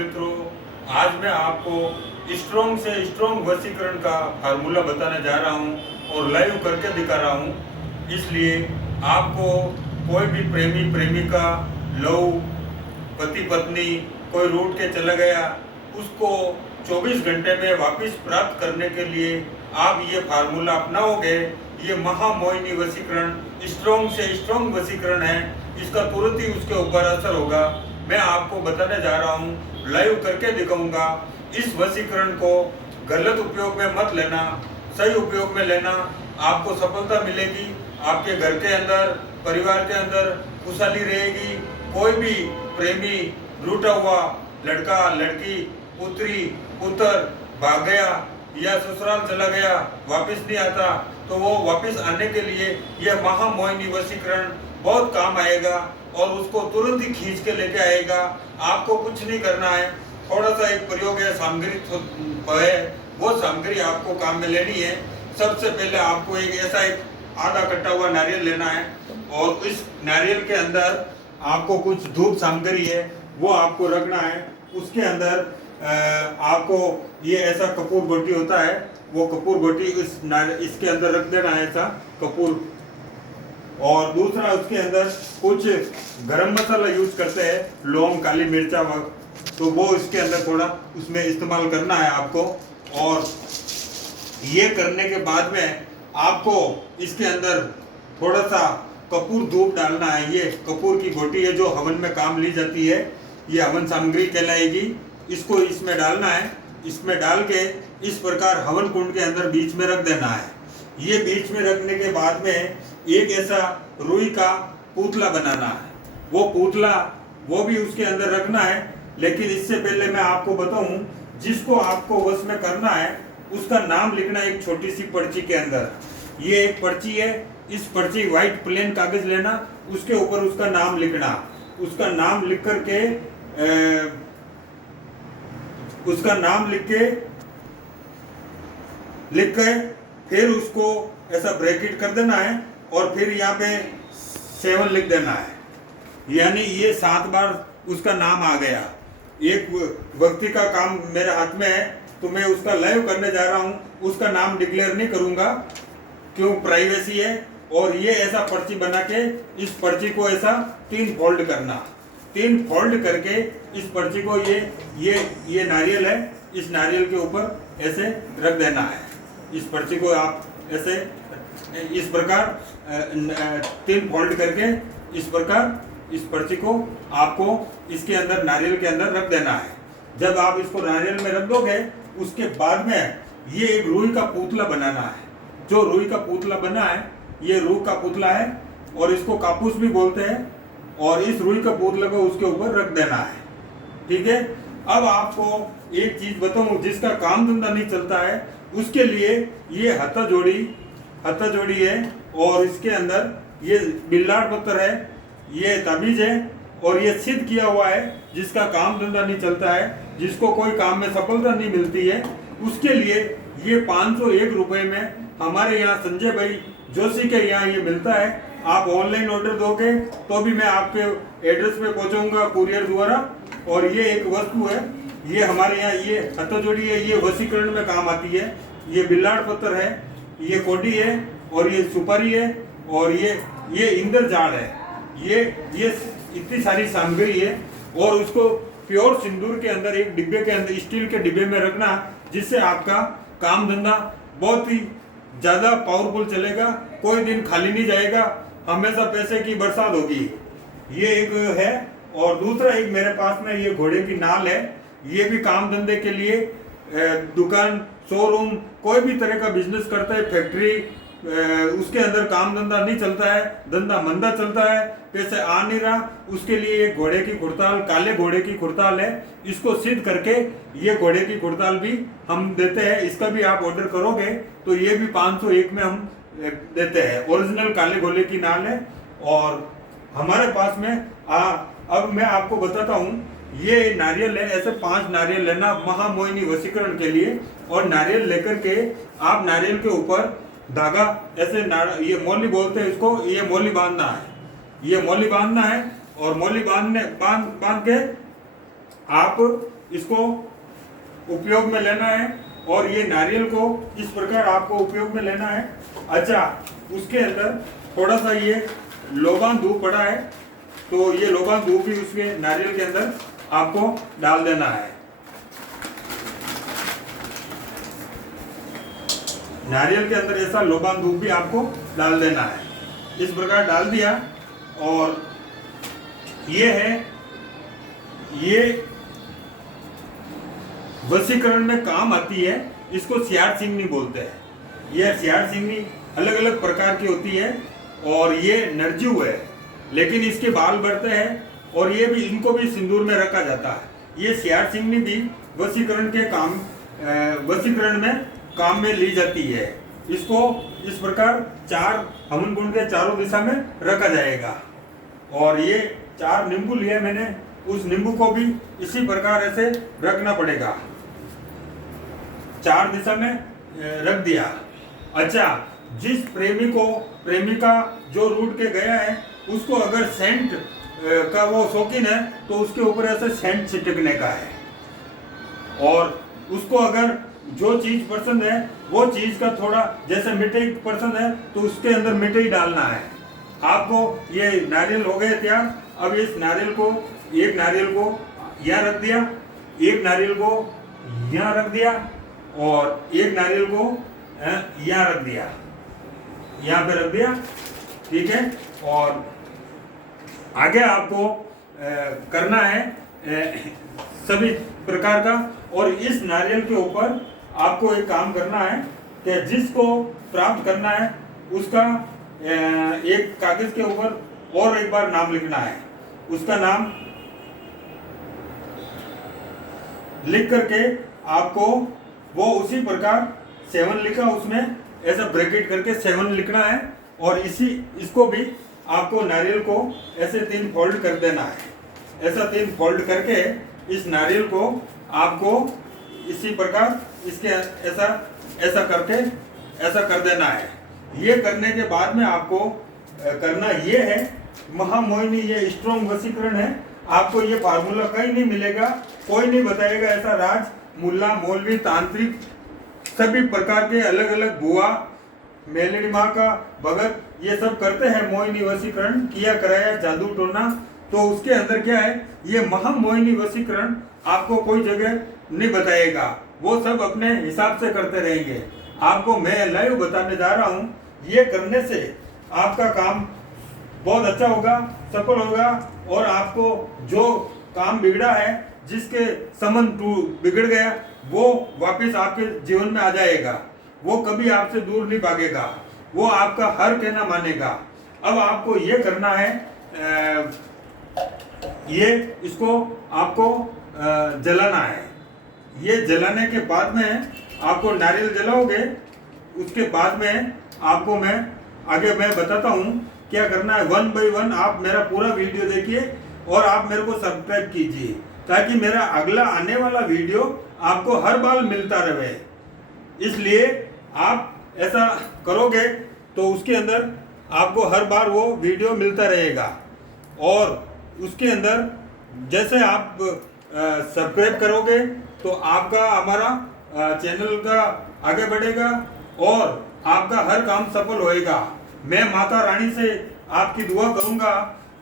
मित्रों, आज मैं आपको स्ट्रॉन्ग से स्ट्रॉन्ग वशीकरण का फार्मूला बताने जा रहा हूं और लाइव करके दिखा रहा हूं। इसलिए आपको कोई भी प्रेमी प्रेमिका, लव, पति पत्नी कोई रूठ के चला गया, उसको 24 घंटे में वापस प्राप्त करने के लिए आप ये फार्मूला अपनाओगे। ये महामोहिनी वशीकरण स्ट्रॉन्ग से स्ट्रॉन्ग वशीकरण है। इसका तुरंत ही उसके ऊपर असर होगा। मैं आपको बताने जा रहा हूँ, लाइव करके दिखाऊंगा। इस वशीकरण को गलत उपयोग में मत लेना, सही उपयोग में लेना। आपको सफलता मिलेगी। आपके घर के अंदर, परिवार के अंदर खुशहाली रहेगी। कोई भी प्रेमी रूठा हुआ लड़का लड़की, पुत्री पुत्र भाग गया या ससुराल चला गया, वापस नहीं आता, तो वो वापस आने के लिए यह महामोहिनी वशीकरण बहुत काम आएगा और उसको तुरंत ही खींच के लेके आएगा। आपको कुछ नहीं करना है, थोड़ा सा एक प्रयोग है, सामग्री है, वो सामग्री आपको काम में लेनी है। सबसे पहले आपको एक आधा कटा हुआ नारियल लेना है और इस नारियल के अंदर आपको कुछ धूप सामग्री है वो आपको रखना है। उसके अंदर आपको ये ऐसा कपूर बोटी होता है, वो कपूर बोटी इसके अंदर रख देना है, ऐसा कपूर। और दूसरा उसके अंदर कुछ गरम मसाला यूज करते हैं, लौंग, काली मिर्चा, तो वो इसके अंदर थोड़ा उसमें इस्तेमाल करना है आपको। और ये करने के बाद में आपको इसके अंदर थोड़ा सा कपूर धूप डालना है। ये कपूर की बोटी है जो हवन में काम ली जाती है, ये हवन सामग्री कहलाएगी। इसको इसमें डालना है। इसमें डाल के इस प्रकार हवन कुंड के अंदर बीच में रख देना है। ये बीच में रखने के बाद में एक ऐसा रुई का पुतला बनाना है। वो पुतला वो भी उसके अंदर रखना है। लेकिन इससे पहले मैं आपको बताऊं, जिसको आपको वश में करना है उसका नाम लिखना एक छोटी सी पर्ची के अंदर। ये एक पर्ची है, इस पर्ची व्हाइट प्लेन कागज लेना, उसके ऊपर उसका नाम लिखना। उसका नाम लिख करके उसका नाम लिख के फिर उसको ऐसा ब्रैकेट कर देना है और फिर यहाँ पे 7 लिख देना है। यानी ये 7 बार उसका नाम आ गया। एक व्यक्ति का काम मेरे हाथ में है तो मैं उसका लाइव करने जा रहा हूँ। उसका नाम डिक्लेयर नहीं करूँगा, क्यों, प्राइवेसी है। और ये ऐसा पर्ची बना के इस पर्ची को ऐसा 3 फोल्ड करना। 3 फोल्ड करके इस पर्ची को ये नारियल है, इस नारियल के ऊपर ऐसे रख देना है। इस पर्ची को आप ऐसे इस प्रकार 3 फोल्ड करके इस प्रकार इस पर्ची को आपको इसके अंदर, नारियल के अंदर रख देना है। जब आप इसको नारियल में रख दोगे, उसके बाद में ये एक रुई का पुतला बनाना है। जो रुई का पुतला बना है, ये रूह का पुतला है और इसको कापूस भी बोलते हैं। और इस रुई का पुतला को उसके ऊपर रख देना है। ठीक है। अब आपको एक चीज बताऊं, जिसका काम धंधा नहीं चलता है उसके लिए ये हथा जोड़ी है और इसके अंदर ये बिल्लाड़ पत्थर है, ये ताबीज है और ये सिद्ध किया हुआ है। जिसका काम धंधा नहीं चलता है, जिसको कोई काम में सफलता नहीं मिलती है, उसके लिए ये 501 रुपए में हमारे यहाँ संजय भाई जोशी के यहाँ ये मिलता है। आप ऑनलाइन ऑर्डर दोगे तो भी मैं आपके एड्रेस पे पहुंचाऊंगा कुरियर द्वारा। और ये एक वस्तु है, ये हमारे यहाँ ये हथौड़ी है, ये वशीकरण में काम आती है। ये बिल्लाड़ पत्थर है, ये कोडी है और ये सुपारी है और ये इंद्र जाड़ है। ये इतनी सारी सामग्री है और उसको प्योर सिंदूर के अंदर एक डिब्बे के अंदर, स्टील के डिब्बे में रखना, जिससे आपका काम धंधा बहुत ही ज्यादा पावरफुल चलेगा। कोई दिन खाली नहीं जाएगा, हमेशा पैसे की बरसात होगी। ये एक है। और दूसरा एक मेरे पास में ये घोड़े की नाल है। ये भी काम धंधे के लिए, दुकान, शोरूम, कोई भी तरह का बिजनेस करता है, फैक्ट्री, उसके अंदर काम धंधा नहीं चलता है, धंधा मंदा चलता है, पैसे आ नहीं रहा, उसके लिए एक घोड़े की खुड़ताल, काले घोड़े की खुड़ताल है। इसको सिद्ध करके ये घोड़े की खुड़ताल भी हम देते हैं। इसका भी आप ऑर्डर करोगे तो ये भी 501 में हम देते हैं। ओरिजिनल काले घोड़े की नाल है। और हमारे पास में अब मैं आपको बताता हूँ, ये नारियल है, ऐसे 5 नारियल लेना महामोहिनी वशीकरण के लिए। और नारियल लेकर के आप नारियल के ऊपर धागा ऐसे, ये मौली बोलते हैं इसको, ये मौली बांधना है। ये मौली बांधना है और मौली बांध के आप इसको उपयोग में लेना है और ये नारियल को इस प्रकार आपको उपयोग में लेना है। अच्छा, उसके अंदर थोड़ा सा ये लोबान दूध पड़ा है, तो ये लोबान दूध भी उसके नारियल के अंदर आपको डाल देना है। नारियल के अंदर ऐसा लोबान दूध भी आपको डाल देना है। इस प्रकार डाल दिया और ये है, ये वशीकरण में काम आती है। इसको सियार सिंगनी बोलते हैं। यह सियार सिंगनी अलग अलग प्रकार की होती है और ये नरजू है, लेकिन इसके बाल बढ़ते हैं और ये भी, इनको भी सिंदूर में रखा जाता है। ये सियार सिंगनी भी वशीकरण के काम, वशीकरण में काम में ली जाती है। इसको इस प्रकार 4 हवन कुंड के चारों दिशा में रखा जाएगा। और ये 4 नींबू लिए मैंने, उस नींबू को भी इसी प्रकार ऐसे रखना पड़ेगा। 4 दिशा में रख दिया। अच्छा, जिस प्रेमिका जो रूठ के गया है, उसको अगर सेंट का वो शौकीन है तो उसके ऊपर ऐसे सेंट छिटकने का है। और उसको अगर जो चीज पसंद है वो चीज का थोड़ा, जैसे मिठाई पसंद है तो उसके अंदर मिठाई डालना है आपको। ये नारियल हो गए तैयार। अब इस नारियल को, एक नारियल को यहाँ रख दिया, एक नारियल को यहाँ रख दिया और एक नारियल को यहाँ रख दिया, यहाँ पे रख दिया, ठीक है। और आगे आपको करना है सभी प्रकार का। और इस नारियल के ऊपर आपको एक काम करना है कि जिसको प्राप्त करना है उसका एक कागज के ऊपर और एक बार नाम लिखना है। उसका नाम लिख करके आपको वो उसी प्रकार 7 लिखा, उसमें ऐसा ब्रैकेट करके 7 लिखना है। और इसको भी आपको नारियल को ऐसे 3 फोल्ड कर देना है। ऐसा 3 फोल्ड करके इस नारियल को आपको इसी प्रकार इसके ऐसा करके ऐसा कर देना है। ये करने के बाद में आपको करना ये है, महामोहिनी, ये स्ट्रॉन्ग वशीकरण है। आपको ये फार्मूला कहीं नहीं मिलेगा, कोई नहीं बताएगा। ऐसा राज, मुल्ला, मौलवी, तांत्रिक, सभी प्रकार के अलग अलग बुआ, मेलड़ी माँ का भगत, ये सब करते हैं मोहिनी वशीकरण, किया कराया जादू टोना। तो उसके अंदर क्या है, ये महामोहिनी वशीकरण आपको कोई जगह नहीं बताएगा, वो सब अपने हिसाब से करते रहेंगे। आपको मैं लाइव बताने जा रहा हूँ। ये करने से आपका काम बहुत अच्छा होगा, सफल होगा। और आपको जो काम बिगड़ा है, जिसके संबंध बिगड़ गया, वो वापस आपके जीवन में आ जाएगा। वो कभी आपसे दूर नहीं भागेगा, वो आपका हर कहना मानेगा। अब आपको ये करना है, ये इसको आपको जलाना है। ये जलाने के बाद में आपको नारियल जलाओगे, उसके बाद में आपको मैं आगे बताता हूँ क्या करना है। 1 बाय 1 आप मेरा पूरा वीडियो देखिए और आप मेरे को सब्सक्राइब कीजिए, ताकि मेरा अगला आने वाला वीडियो आपको हर बार मिलता रहे। इसलिए आप ऐसा करोगे तो उसके अंदर आपको हर बार वो वीडियो मिलता रहेगा। और उसके अंदर जैसे आप सब्सक्राइब करोगे तो आपका, हमारा चैनल का आगे बढ़ेगा और आपका हर काम सफल होएगा। मैं माता रानी से आपकी दुआ करूंगा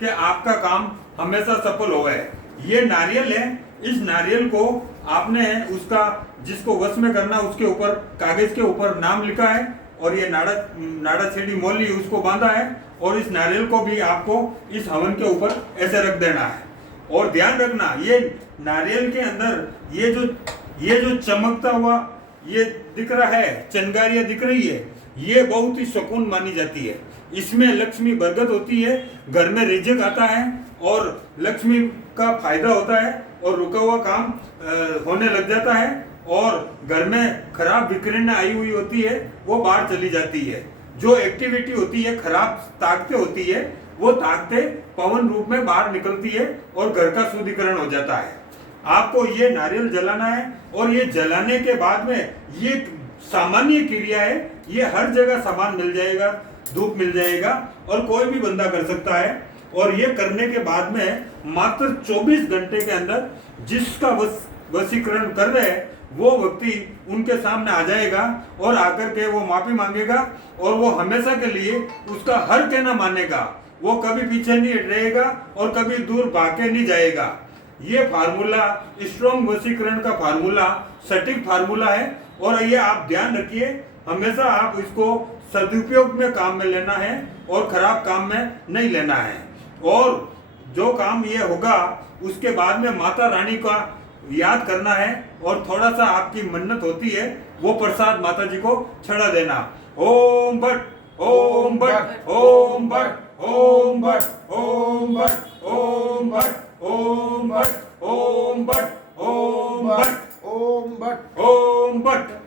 कि आपका काम हमेशा सफल होवे। ये नारियल है, इस नारियल को आपने उसका, जिसको वश में करना, उसके ऊपर कागज के ऊपर नाम लिखा है और ये नाड़ा छेड़ी मोली उसको बांधा है। और इस नारियल को भी आपको इस हवन के ऊपर ऐसे रख देना है। और ध्यान रखना, ये नारियल के अंदर ये जो चमकता हुआ ये दिख रहा है, चिंगारियां दिख रही है, ये बहुत ही सुकून मानी जाती है। इसमें लक्ष्मी बरकत होती है, घर में रिज़्क आता है और लक्ष्मी का फायदा होता है और रुका हुआ काम होने लग जाता है। और घर में खराब विकिरण आई हुई होती है वो बाहर चली जाती है। जो एक्टिविटी होती है, खराब ताकतें होती है, वो ताकतें पवन रूप में बाहर निकलती है और घर का शुद्धिकरण हो जाता है। आपको ये नारियल जलाना है और ये जलाने के बाद में ये सामान्य क्रिया है, ये हर जगह सामान मिल जाएगा, धूप मिल जाएगा और कोई भी बंदा कर सकता है। और ये करने के बाद में मात्र 24 घंटे के अंदर जिसका वशीकरण कर रहे हैं वो व्यक्ति उनके सामने आ जाएगा और आकर के वो माफी मांगेगा और वो हमेशा के लिए उसका हर कहना मानेगा, वो कभी पीछे नहीं रहेगा और कभी दूर भाग के नहीं जाएगा। ये फार्मूला स्ट्रॉन्ग वशीकरण का फार्मूला सटीक फार्मूला है और ये आप ध्यान रखिए, हमेशा आप इसको सदुपयोग में काम में लेना है और खराब काम में नहीं लेना है। और जो काम ये होगा उसके बाद में माता रानी का याद करना है और थोड़ा सा आपकी मन्नत होती है वो प्रसाद माता जी को चढ़ा देना। ओम भट ओम भट ओम भट ओम भट ओम भट ओम भट ओम भट ओम भट ओम भट ओम भट ओम भट।